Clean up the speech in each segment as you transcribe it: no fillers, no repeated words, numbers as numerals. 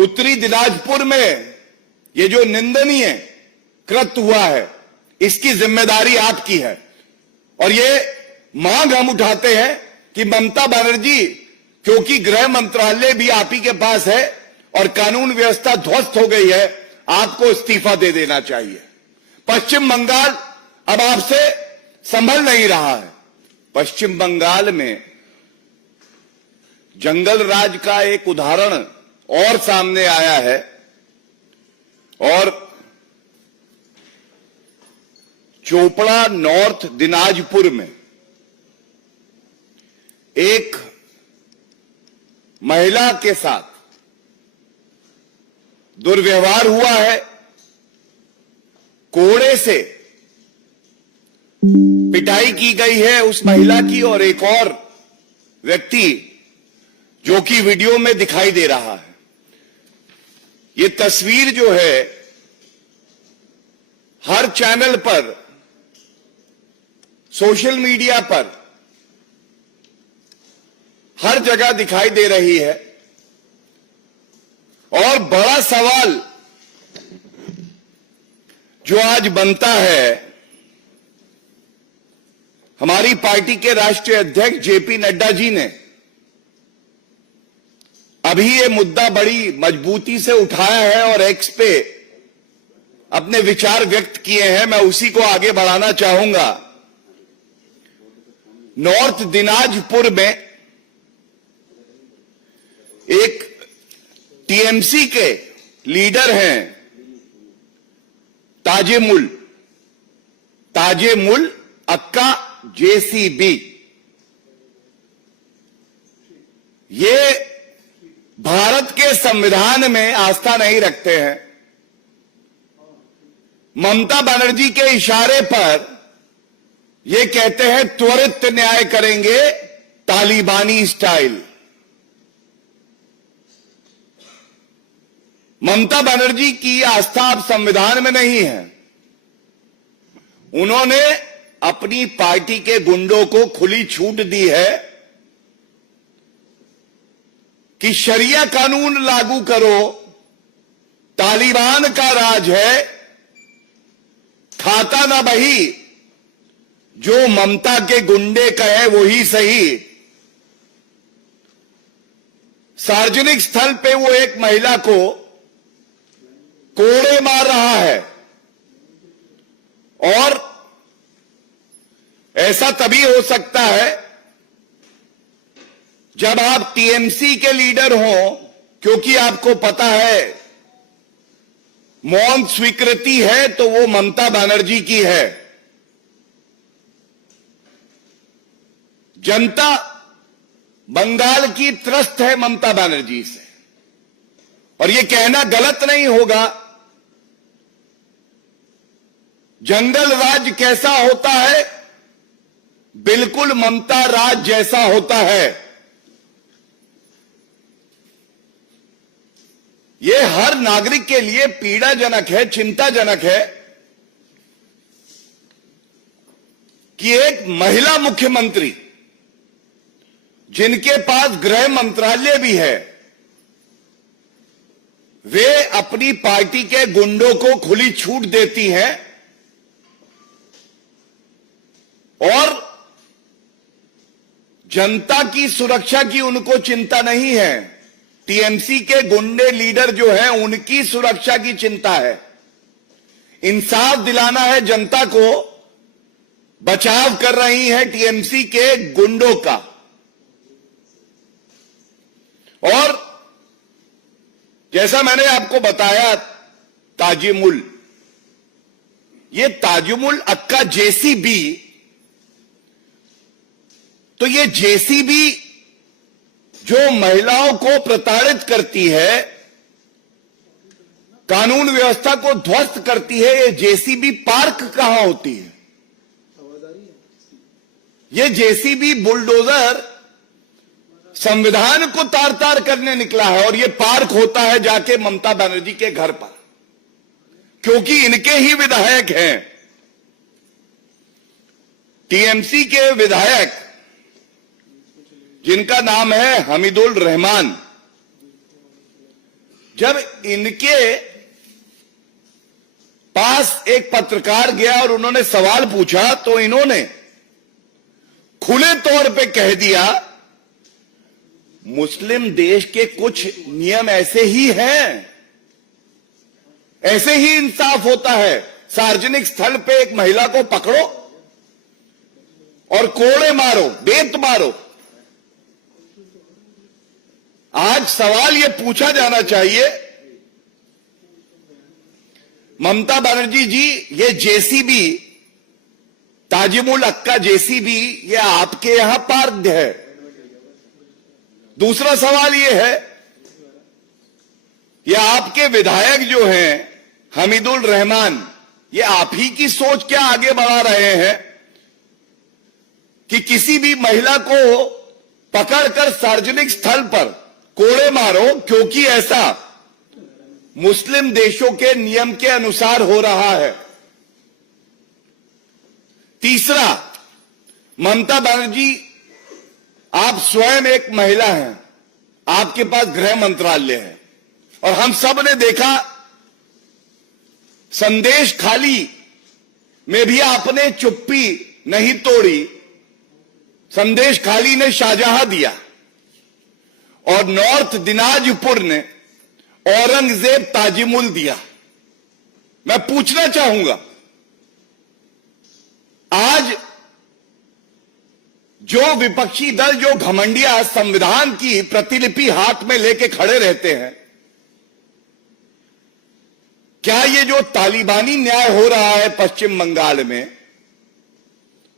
उत्तरी दिनाजपुर में ये जो निंदनीय कृत्य हुआ है, इसकी जिम्मेदारी आपकी है। और ये मांग हम उठाते हैं कि ममता बनर्जी, क्योंकि गृह मंत्रालय भी आप ही के पास है और कानून व्यवस्था ध्वस्त हो गई है, आपको इस्तीफा दे देना चाहिए। पश्चिम बंगाल अब आपसे संभल नहीं रहा है। पश्चिम बंगाल में जंगल राज का एक उदाहरण और सामने आया है और चोपड़ा नॉर्थ दिनाजपुर में एक महिला के साथ दुर्व्यवहार हुआ है। कोड़े से पिटाई की गई है उस महिला की, और एक और व्यक्ति जो कि वीडियो में दिखाई दे रहा है। ये तस्वीर जो है हर चैनल पर, सोशल मीडिया पर, हर जगह दिखाई दे रही है। और बड़ा सवाल जो आज बनता है, हमारी पार्टी के राष्ट्रीय अध्यक्ष जेपी नड्डा जी ने अभी ये मुद्दा बड़ी मजबूती से उठाया है और एक्स पे अपने विचार व्यक्त किए हैं। मैं उसी को आगे बढ़ाना चाहूंगा। नॉर्थ दिनाजपुर में एक टीएमसी के लीडर हैं ताजेमुल अक्का जेसीबी। ये भारत के संविधान में आस्था नहीं रखते हैं। ममता बनर्जी के इशारे पर ये कहते हैं त्वरित न्याय करेंगे तालिबानी स्टाइल। ममता बनर्जी की आस्था अब संविधान में नहीं है। उन्होंने अपनी पार्टी के गुंडों को खुली छूट दी है कि शरिया कानून लागू करो, तालिबान का राज है, खाता ना बही, जो ममता के गुंडे कहे वही सही। सार्वजनिक स्थल पे वो एक महिला को कोड़े मार रहा है और ऐसा तभी हो सकता है जब आप टीएमसी के लीडर हो, क्योंकि आपको पता है मौन स्वीकृति है तो वो ममता बनर्जी की है। जनता बंगाल की त्रस्त है ममता बनर्जी से, और ये कहना गलत नहीं होगा। जंगल राज कैसा होता है? बिल्कुल ममता राज जैसा होता है। ये हर नागरिक के लिए पीड़ाजनक है, चिंताजनक है कि एक महिला मुख्यमंत्री, जिनके पास गृह मंत्रालय भी है, वे अपनी पार्टी के गुंडों को खुली छूट देती हैं और जनता की सुरक्षा की उनको चिंता नहीं है। टीएमसी के गुंडे लीडर जो हैं, उनकी सुरक्षा की चिंता है। इंसाफ दिलाना है जनता को, बचाव कर रही है टीएमसी के गुंडों का। और जैसा मैंने आपको बताया, ताजुमुल अक्का जेसीबी, तो ये जेसीबी जो महिलाओं को प्रताड़ित करती है, कानून व्यवस्था को ध्वस्त करती है, ये जेसीबी पार्क कहां होती है? ये जेसीबी बुलडोजर संविधान को तार तार करने निकला है और ये पार्क होता है जाके ममता बनर्जी के घर पर, क्योंकि इनके ही विधायक हैं। टीएमसी के विधायक जिनका नाम है हमीदुल रहमान, जब इनके पास एक पत्रकार गया और उन्होंने सवाल पूछा तो इन्होंने खुले तौर पे कह दिया मुस्लिम देश के कुछ नियम ऐसे ही हैं, ऐसे ही इंसाफ होता है। सार्वजनिक स्थल पे एक महिला को पकड़ो और कोड़े मारो, बेत मारो। आज सवाल यह पूछा जाना चाहिए, ममता बनर्जी जी, ये जेसीबी, ताजिमुल अक्का जेसीबी, ये आपके यहां पार्क है। दूसरा सवाल यह है, ये आपके विधायक जो हैं हमीदुल रहमान, ये आप ही की सोच क्या आगे बढ़ा रहे हैं कि किसी भी महिला को पकड़कर सार्वजनिक स्थल पर कोड़े मारो, क्योंकि ऐसा मुस्लिम देशों के नियम के अनुसार हो रहा है। तीसरा, ममता बनर्जी, आप स्वयं एक महिला हैं, आपके पास गृह मंत्रालय है और हम सब ने देखा संदेश खाली में भी आपने चुप्पी नहीं तोड़ी। संदेश खाली ने शाहजहां दिया और नॉर्थ दिनाजपुर ने औरंगजेब ताजिमुल दिया। मैं पूछना चाहूंगा, आज जो विपक्षी दल जो घमंडिया संविधान की प्रतिलिपि हाथ में लेके खड़े रहते हैं, क्या ये जो तालिबानी न्याय हो रहा है पश्चिम बंगाल में,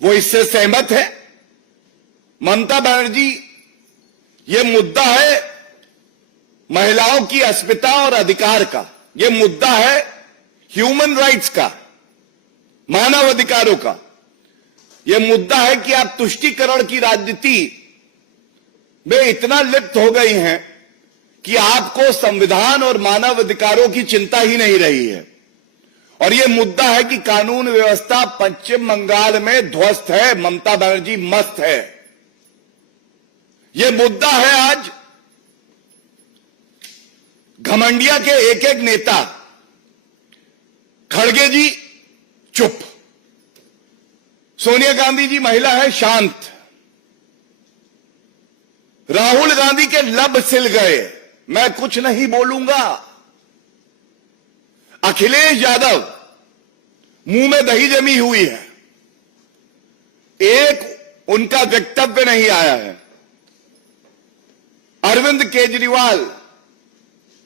वो इससे सहमत है? ममता बनर्जी, ये मुद्दा है महिलाओं की अस्मिता और अधिकार का, ये मुद्दा है ह्यूमन राइट्स का, मानव अधिकारों का। यह मुद्दा है कि आप तुष्टीकरण की राजनीति में इतना लिप्त हो गई हैं कि आपको संविधान और मानव अधिकारों की चिंता ही नहीं रही है। और यह मुद्दा है कि कानून व्यवस्था पश्चिम बंगाल में ध्वस्त है, ममता बनर्जी मस्त है। यह मुद्दा है आज घमंडिया के एक एक नेता, खड़गे जी चुप, सोनिया गांधी जी महिला है शांत, राहुल गांधी के लब सिल गए, मैं कुछ नहीं बोलूंगा, अखिलेश यादव मुंह में दही जमी हुई है, एक उनका वक्तव्य नहीं आया है। अरविंद केजरीवाल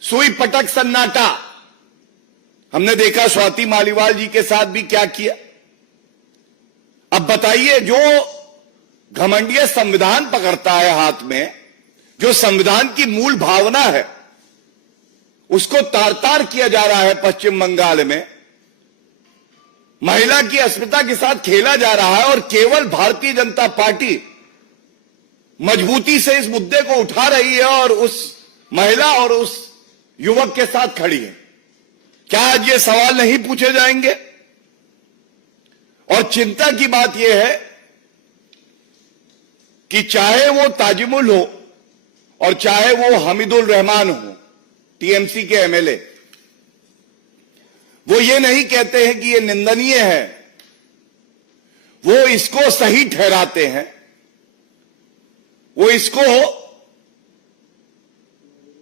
सुई पटक सन्नाटा, हमने देखा स्वाति मालीवाल जी के साथ भी क्या किया। अब बताइए, जो घमंडिया संविधान पकड़ता है हाथ में, जो संविधान की मूल भावना है, उसको तार तार किया जा रहा है पश्चिम बंगाल में, महिला की अस्मिता के साथ खेला जा रहा है और केवल भारतीय जनता पार्टी मजबूती से इस मुद्दे को उठा रही है और उस महिला और उस युवक के साथ खड़ी है। क्या आज ये सवाल नहीं पूछे जाएंगे? और चिंता की बात यह है कि चाहे वो ताजिमुल हो और चाहे वो हमीदुल रहमान हो, टीएमसी के एमएलए, वो ये नहीं कहते हैं कि ये निंदनीय है, वो इसको सही ठहराते हैं, वो इसको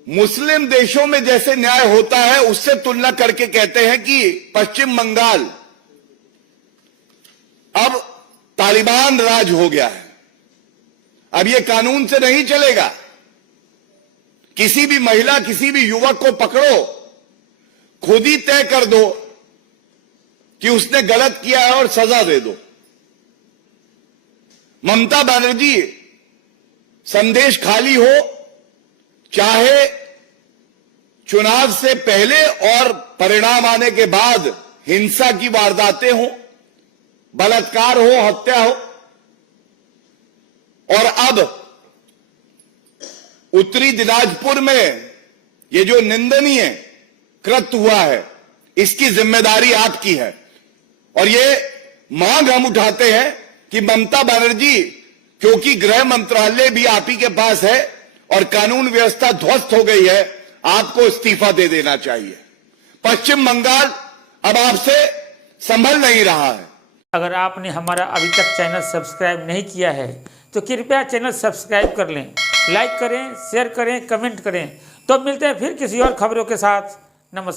मुस्लिम देशों में जैसे न्याय होता है उससे तुलना करके कहते हैं कि पश्चिम बंगाल अब तालिबान राज हो गया है, अब ये कानून से नहीं चलेगा। किसी भी महिला, किसी भी युवक को पकड़ो, खुद ही तय कर दो कि उसने गलत किया है और सजा दे दो। ममता बनर्जी, संदेश खाली हो, चाहे चुनाव से पहले और परिणाम आने के बाद हिंसा की वारदातें हो, बलात्कार हो, हत्या हो, और अब उत्तरी दिनाजपुर में ये जो निंदनीय कृत्य हुआ है, इसकी जिम्मेदारी आपकी है। और ये मांग हम उठाते हैं कि ममता बनर्जी, क्योंकि गृह मंत्रालय भी आप ही के पास है और कानून व्यवस्था ध्वस्त हो गई है, आपको इस्तीफा दे देना चाहिए। पश्चिम बंगाल अब आपसे संभल नहीं रहा है। अगर आपने हमारा अभी तक चैनल सब्सक्राइब नहीं किया है तो कृपया चैनल सब्सक्राइब कर लें, लाइक करें, शेयर करें, कमेंट करें। तो मिलते हैं फिर किसी और खबरों के साथ। नमस्कार।